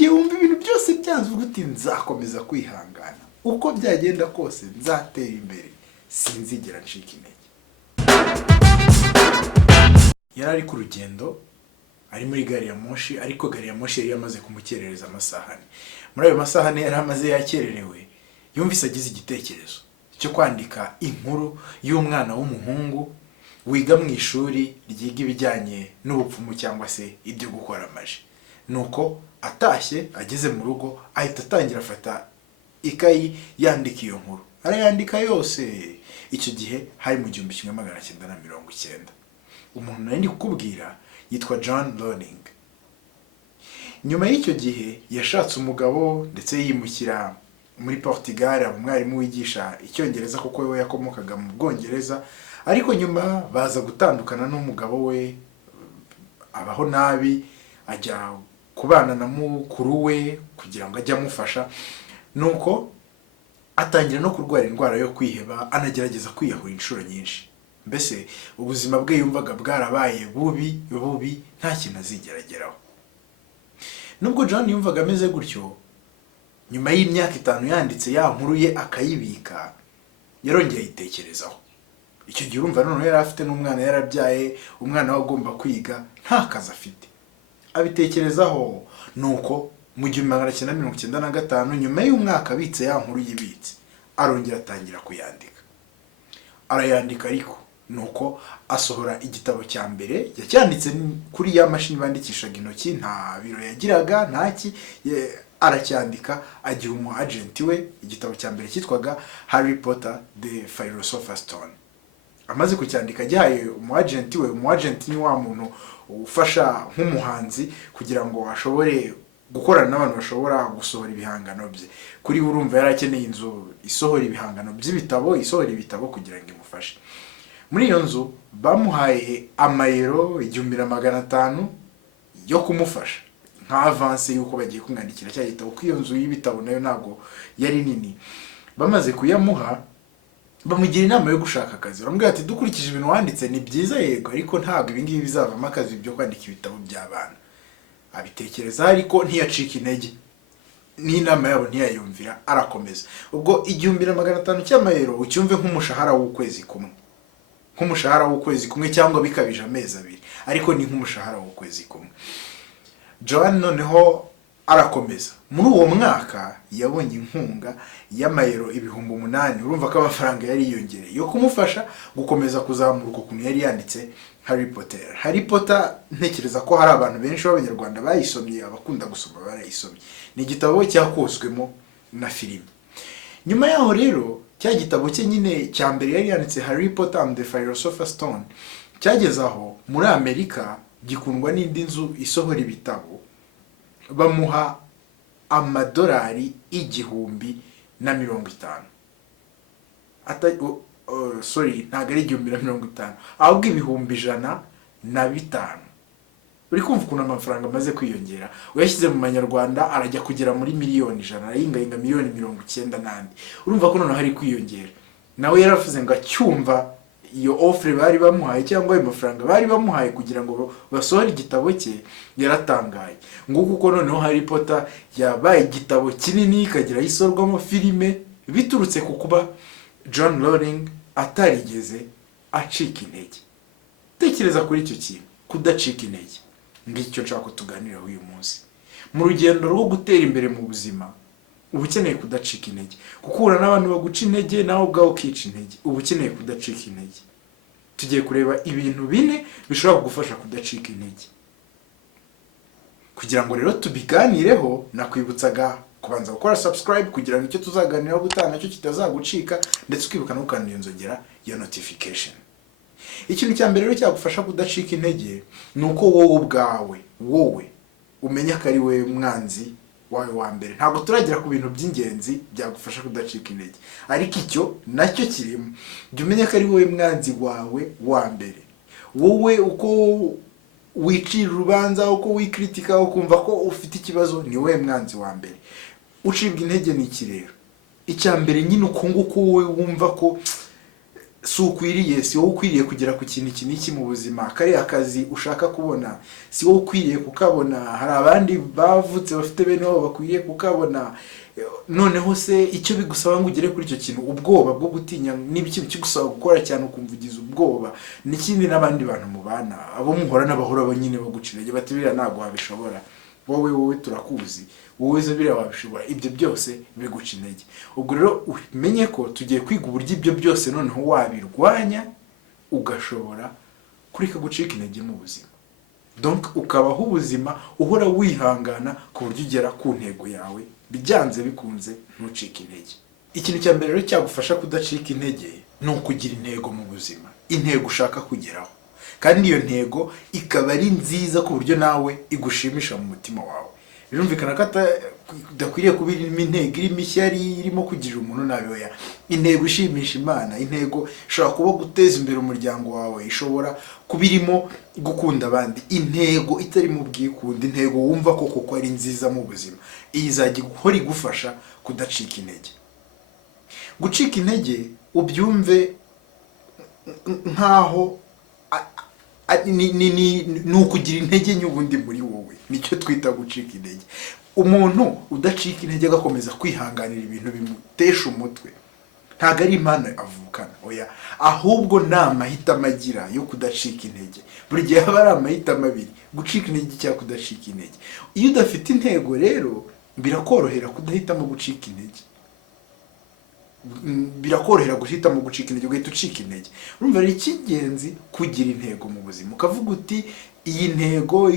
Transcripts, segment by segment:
gihe wumva ibintu byose byanze uti nzakomeza kwihangana uko byagenda kose nzatera imbere sinzigera ncika intege. Yari ari ku rugendo ari muri gari ya moshi, ariko gari ya moshi yari yamaze kumukerereza amasaha ane. Muri ayo masaha ane yari amaze yakererewe, yumvise agize igitekerezo cyo kwandika inkuru y'umwana w'umuhungu wiga mu ishuri ryiga ibijyanye n'ubupfumu cyangwa se ibyo gukora amaji. Nuko atashye ageze mu rugo ahita atangira afata ikayi yandika iyo nkuru, arayandika yose. Icyo gihe hari mu 1990. Umuntu nari kukubwira yitwa John Loring. Nyuma y'icyo gihe yashatse umugabo ndetse yimukira muri Portugal, umwarimu wigisha icyongereza kuko we yakomokaga mu Bwongereza, ariko nyuma baza gutandukana n'umugabo we, abaho nabi, ajya kubana na mukuru we kugira ngo ajye amufasha. Nuko atangira no kurwara indwara yo kwiheba, anagerageza kwiyahura inshuro nyinshi. Mbese ubuzima bwe yumvaga bwarabaye bubi nta kintu azigerageraho. Nubwo John yumvaga ameze gutyo, nyuma y'imyaka 5 yanditse ya nkuru ye akayibika, yarongeye yitekerezaho. Icyo gihe urumva none yari afite n'umwana yarabyaye, umwana we agomba kwiga, nta kazi afite. Abitekerezaho, nuko mu 1995 nyuma y'umwaka abitse ya nkuru yibitse, arongera atangira kuyandika. Arayandika ariko nuko asohora igitabo cya mbere, yacyanditse kuri ya mashini bandikishaga intoki, nta biro yagiraga, ntaki, aracyandika agira umu agent we. Igitabo cya mbere cyitwaga Harry Potter the Philosopher's Stone. Amaze kucyandika gihaye umu agent we. Umu agent ni wa muntu ufasha nk'umuhanzi kugira ngo ashobore gukorana n'abantu bashobora gusohora ibihangano bye. Kuri urumva yarakeneye inzu isohora ibihangano by'ibitabo, isohora ibitabo kugira ngo imufashe. Muri iyo nzu bamuhaye amayero 1500 yo kumufasha nka avance yuko bagiye kumwandikira cya gitabo. Ku iyo nzu y'ibitabo nayo ntago yari nini. Bamaze kuyamuha, bamugira inama yo gushaka akazi. Baramubwira ati dukurikije ibintu wanditse ni byiza yego, ariko ntago ibi ngibi bizavamo akazi byo kwandika ibitabo by'abana. Abitekereza ariko ntiyacika intege, n'inama yabo ntiyayumvira, arakomeza. Ubwo 1500 cy'amayero ucyumve nk'umushahara w'ukwezi kumwe, nk'umushahara w'ukwezi kumwe cyangwa bikabije amezi 2, ariko ni nk'umushahara w'ukwezi kumwe. John noneho arakomeza. Muri uwo mwaka yabonye inkunga y'amayero 8,000. Urumva ko amafaranga yari yiyongereye yo kumufasha gukomeza kuzamuruka ukuntu yari yanditse Harry Potter. Harry Potter ntekereza ko hari abantu benshi b'Abanyarwanda bayisomye, abakunda gusoma barayisomye. Ni igitabo cyakozwemo na filime. Nyuma yaho rero cya gitabo cye nyine cya mbere yari yanditse Harry Potter and the Philosopher's Stone cyagezaho muri Amerika, gikundwa n'indi nzu isohora ibitabo, bamuha amadolari 1,050. Sorry, ntago ari 1,050, ahubwo 1,105. Uri kumva ukuntu amafaranga amaze kwiyongera. Uyashyize mu manyarwanda arajya kugera muri miliyoni 100, arayinga miliyoni 90 n'andi. Urumva ko noneho hari kwiyongera. Nawe yaravuze ngo acyumva iyo offer bari bamuhaye cyangwa ayo mafaranga bari bamuhaye kugira ngo basohore igitabo cye, yaratangaye. Nguko uko noneho Harry Potter yabaye igitabo kinini, kagira isorwamo filime, biturutse ku kuba John Loring atarigeze acika intege. Tekereza kuri icyo kintu, kudacika intege. Ngicyo nshaka kutuganira uyu munsi. Mu rugendo rwo gutera imbere mu buzima, uba ukeneye kudacika intege. Gukura n'abantu baguca intege nawe ubwawe ukica intege, uba ukeneye kudacika intege. Tugiye kureba ibintu 4 bishobora kugufasha kudacika intege. Kugira ngo rero tubiganireho, nakwibutsaga kubanza gukora subscribe kugira ngo icyo tuzaganiraho gutana cyo kitazagucika, ndetse ukibuka no gukanda inzogera ya notification. Ikintu cya mbere rero cyagufasha kudacika intege nuko wowe ubwawe umenya ko ari we mwanzi wawe wa mbere. Ntabwo turagira ku bintu by'ingenzi byagufasha kudacika intege, ariko icyo nacyo kirimo. Jya umenya ko ari wowe mwanzi wawe wa mbere. Wowe uko wicira urubanza, uko wikritika, ukumva ko ufite ikibazo, ni wowe mwanzi wa mbere. Ucibwa intege ni iki rero? Icya mbere nyine uko nguko wowe wumva ko si ukwiriye, si wowe ukwiriye kugera ku kintu iki n'iki mu buzima, kariya kazi ushaka kubona si wowe ukwiriye kukabona, hari abandi bavutse bafite bene wabo bakwiriye kukabona. Noneho se icyo bigusaba ngo ugere kuri icyo kintu, ubwoba bwo gutinya, niba ikintu kigusaba gukora cyane ukumva ugize ubwoba, n'ikindi n'abandi bantu mubana abo muhorana bahora nyine baguca intege bati biriya ntabwo wabishobora, wowe turakuzi, wowe ze biriya wabishobora, ibyo byose biguca intege. Ubwo rero umenye ko tugiye kwiga uburyo ibyo byose noneho wabirwanya ugashobora kureka gucika intege mu buzima. Donc ukabaho ubuzima uhora wihangana ku buryo ugera ku ntego yawe, byanze bikunze ntucike intege. Ikintu cya mbere rero cyagufasha kudacika intege ni ukugira intego mu buzima, intego ushaka kugeraho, kandi iyo ntego ikaba ari nziza ku buryo nawe igushimisha mu mutima wawe. Birumvikana ko udakwiriye kuba irimo intego irimo ishyari, irimo kugirira umuntu nabi. Oya, intego ishimisha Imana, intego ishobora kuba guteza imbere umuryango wawe, ishobora kuba irimo gukunda abandi, intego itari mu bwikunde, intego wumva ko koko ari nziza mu buzima, iyi izajya guhora igufasha kudacika intege. Gucika intege ubyumve nkaho ni ukugira intege nke ubundi muri wowe, nicyo twita gucika intege. Umuntu udacika intege agakomeza kwihanganira ibintu bimutesha umutwe, ntabwo ari impano avukana, oya, ahubwo ni amahitamo agira yo kudacika intege. Buri gihe haba ari amahitamo abiri, gucika intege cyangwa kudacika intege. Iyo udafite intego rero birakorohera kudahitamo gucika intege, birakorohera guhitamo gucika intege, ugahita ucika intege. Urumva ari icy'ingenzi kugira intego mu buzima, ukavuga uti iyi ntego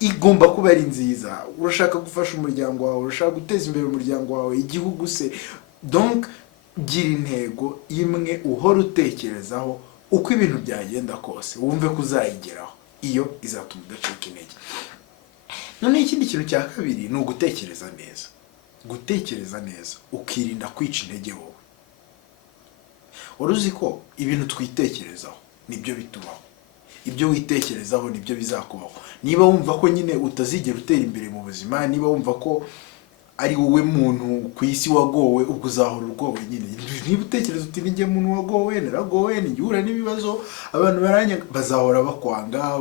igomba kuba ari nziza, urashaka gufasha umuryango wawe, urashaka guteza imbere umuryango wawe, igihugu se. Donc gira intego imwe uhora utekerezaho, uko ibintu byagenda kose wumve ko uzayigeraho, iyo izatuma udacika intege. Noneho ikindi kintu cya kabiri ni ugutekereza neza, gutekereza neza ukirinda kwica intege wowe. Uruzi ko ibintu twitekerezaho nibyo bitubaho, ibyo witekerezaho nibyo bizakubaho. Niba wumva ko nyine utazigera utera imbere mu buzima, niba wumva ko ari wowe muntu ku isi wagowe, ubwo uzahora ugowe nyine. Niba utekereza uti ni njye muntu wagowe, naragowe, nigihura n'ibibazo, abantu baranya bazahora bakwanga.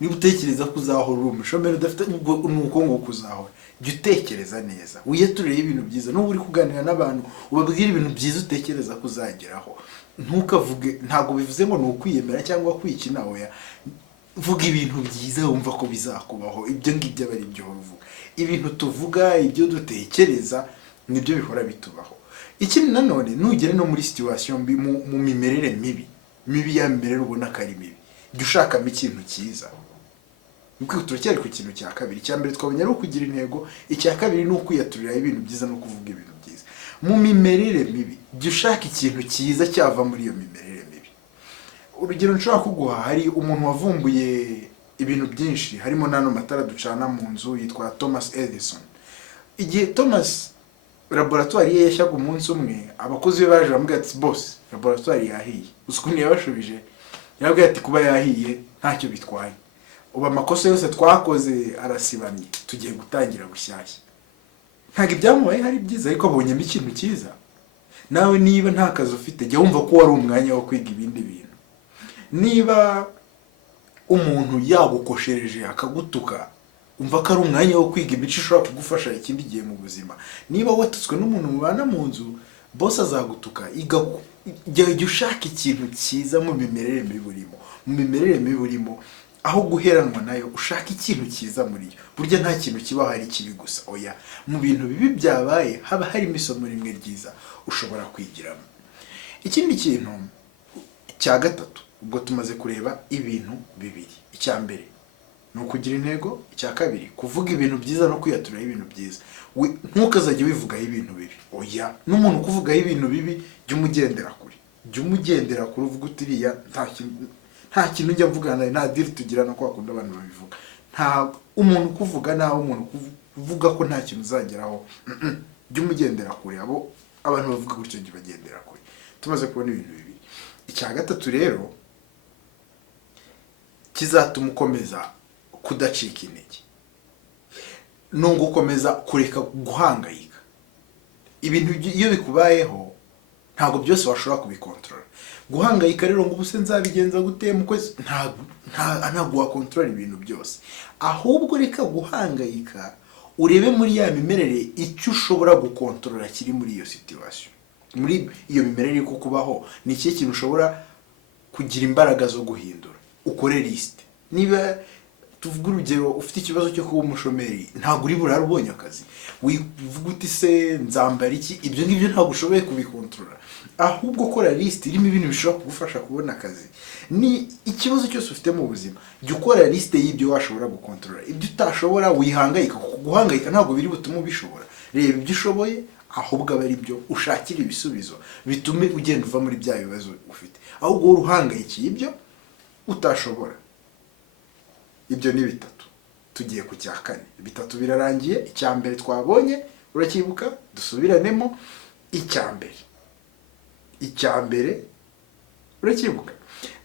Niba utekereza ko uzahora uri umushomeri udafite nuko ngo kuzahora, jya utekereza neza, wiyaturire ibintu byiza. N'ubu uri kuganira n'abantu ubabwira ibintu byiza utekereza ko uzageraho, ntukavuge, ntabwo bivuze ngo ni ukwiyemera cyangwa kwikina, oya, vuga ibintu byiza wumva ko bizakubaho. Ibyo ngibyo aba ari byo uvuga. Ibintu tuvuga, ibyo dutekereza nibyo bihora bitubaho. Ikindi nanone, nugere no muri situation mbi, mu mimerere mibi ya mimerere ubona ko ari mibi, jya ushakamo ikintu cyiza. Nuko turacyari ku kintu cya kabiri. Icya mbere twabonye ari ukugira intego, icya kabiri ni ukwiyaturira ibintu byiza no kuvuga ibintu byiza. Mu mimerere mibi jya ushaka ikintu cyiza cyava muri iyo mimerere mibi. Urugero nshobora kuguha, hari umuntu wavumbuye ibintu byinshi, harimo n'ano matara ducana mu nzu, yitwa Thomas Edison. Igihe Thomas laboratoire ye yashyaga umunsi umwe, abakozi be baje bamubwira ati boss, laboratoire yahiye. Usukuntu yabashubije, yababwira ati kuba yahiye ntacyo bitwaye, ubu amakosa yose twakoze arasibamye, tugiye gutangira bushyashya. Ntabwo ibyamubaye hari byiza, ariko abonyemo ikintu cyiza. Nawe niba nta kazi ufite, jya wumva ko wari umwanya wo kwiga ibindi bintu. Niba umuntu yagukoshereje akagutuka, umva ko ari umwanya wo kwiga imico ishobora kugufasha ikindi gihe mu buzima. Niba watutswe n'umuntu mubana mu nzu, boss azagutuka, jya ushaka ikintu cyiza mu mimerere mibi urimo. Mu mimerere mibi urimo, aho guheranwa nayo, ushaka ikintu cyiza muri yo. Burya nta kintu kibaho ari kibi gusa, oya, mu bintu bibi byabaye haba harimo isomo rimwe ryiza ushobora kwigiramo. Ikindi kintu cya gatatu, ubwo tumaze kureba ibintu bibiri. Icya mbere ni ukugira intego, icya kabiri kuvuga ibintu byiza no kwiyaturira ibintu byiza. Ntukazajye wivugaho ibintu bibi, oya, n'umuntu kuvugaho ibintu bibi jya umugendera kure, jya umugendera kure, uvuga utiriya nta kintu njya mvugana, nta deal tugirana kwa kundi abantu babivuga. Nta umuntu kuvuga naho, umuntu kuvuga ko nta kintu uzageraho, jya umugendera kure. Abo abantu bavuga gutyo jya bagendera kure. Tumaze kubona ibintu bibiri. Icya gatatu rero kizatuma ukomeza kudacika intege, ni ugukomeza kureka guhangayika. Ibintu iyo bikubayeho ntabwo byose washobora kubikontorora. Guhangayika rero ngo ubuse nzabigenza gute mu kwezi, ntabwo wakontorora ibintu byose, ahubwo reka guhangayika urebe muri ya mimerere icyo ushobora gukontorora kiri muri iyo situation, muri iyo mimerere yo kubaho ni ikihe kintu ushobora kugira imbaraga zo guhindura. Ukore list. Niba tuvuga urugero ufite ikibazo cyo kuba umushomeri, ntabwo uri burara ubonye akazi wivuga uti se nzambara iki, ibyo ngibyo ntabwo ushoboye kubikontorora, ahubwo kora list irimo ibintu bishobora kugufasha kubona akazi. Ni ikibazo cyose ufite mu buzima, jya ukora list y'ibyo washobora gukontorora. Ibyo utashobora wihangayika, kuko guhangayika ntabwo biri butume ubishobora. Reba ibyo ushoboye, ahubwo aba ari byo ushakira ibisubizo bitume ugenda uva muri bya bibazo ufite, ahubwo uruhangayikiye ibyo utashobora. Ibyo ni bitatu. Tugiye ku cya kane. Bitatu birarangiye. Icya mbere twabonye, urakibuka? Dusubiranemo. Icya mbere urakibuka?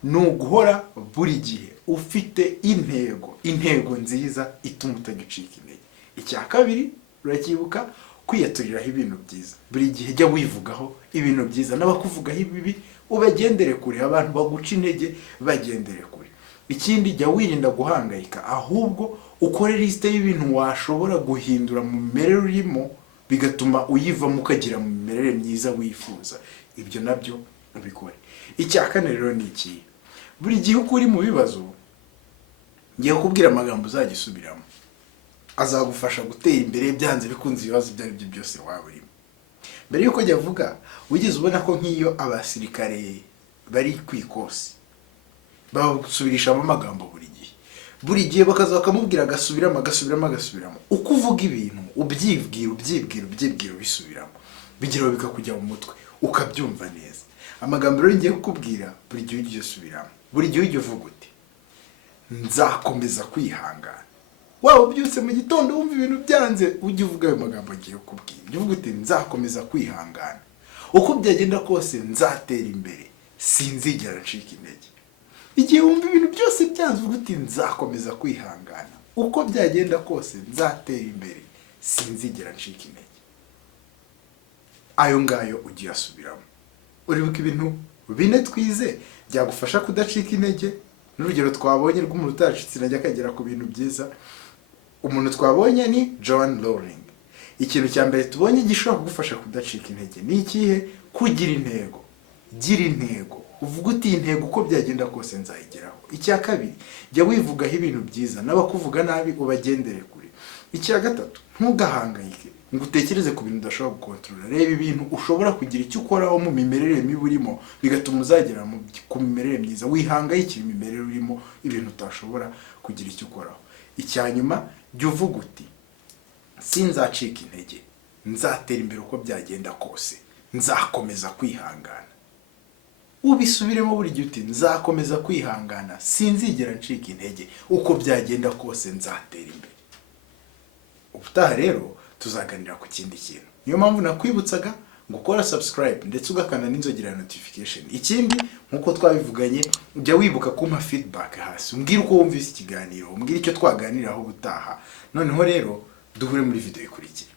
Ni uguhora buri gihe ufite intego nziza ituma utagicika intege. Icya kabiri urakibuka? Kwiyaturiraho ibintu byiza. Buri gihe jya wivugaho ibintu byiza, n'abakuvugaho ibibi ubagendere kure, abantu baguca intege bagendere kure. Ikindi, jya wirinda guhangayika, ahubwo ukore liste y'ibintu washobora guhindura mu mimerere urimo bigatuma uyivamo ukagira mu mimerere myiza wifuza. Ibyo nabyo ubikore. Icya kane rero ni iki? Buri gihe uko uri mu bibazo, ngiye kukubwira amagambo uzagisubiramo, azagufasha gutera imbere byanze bikunze ibibazo ibyo ari byo byose waba urimo. Mbere yuko jya vuga, wigeze ubona ko nk'iyo abasirikare bari ku ikosi basubirishamo amagambo buri gihe bakaza bakamubwira agasubiramo. Uko uvuga ibintu ubyibwira ubisubiramo, bigeraho bikakujya mu mutwe ukabyumva neza. Amagambo rero ngiye kukubwira buri gihe ujye usubiramo, buri gihe ujye uvuga uti nzakomeza kwihangana. Waba ubyutse mu gitondo wumva ibintu byanze, ujye uvuga ayo magambo ngiye kukubwira. Ujye uvuga uti nzakomeza kwihangana, uko byagenda kose nzatera imbere, sinzigera ncika intege. Igihe wumva ibintu byose byanze, uvuga uti nzakomeza kwihangana, uko byagenda kose nzatera imbere, sinzigera ncika intege. Ayo ngayo ugiye asubiramo. Uribuka ibintu bine twize byagufasha kudacika intege. N'urugero twabonye rw'umuntu utacitse intege akagera ku bintu byiza, umuntu twabonye ni John Rowling. Ikintu cya mbere tubonye gishobora kugufasha kudacika intege ni ikihe? Kugira intego. Gira intego, uvuga uti intego uko byagenda kose nzayigeraho. Icya kabiri, jya wivugaho ibintu byiza, n'abakuvuga nabi ubagendere kure. Icya gatatu, ntugahangayike ngo utekereze ku bintu udashobora gukontorora. Reba ibintu ushobora kugira icyo ukoraho mu mimerere mibi urimo bigatuma uzagera ku mimerere myiza. Wihangayikira imimerere urimo, ibintu utashobora kugira icyo ukoraho. Icya nyuma, jya uvuga uti sinzacika intege, nzatera imbere uko byagenda kose, nzakomeza kwihangana. Ubisubiremo buri gihe uti nzakomeza kwihangana, sinzigera ncika intege, uko byagenda kose nzatera imbere. Ubutaha rero tuzaganira ku kindi kintu. Niyo mpamvu nakwibutsaga ngo ukora subscribe ndetse ugakanda n'inzogera ya notification. Ikindi, nkuko twabivuganye, ujya wibuka kumpa feedback hasi, umbwira uko wumvise ikiganiro, umbwira icyo twaganiraho ubutaha. Noneho rero duhure muri video ikurikira.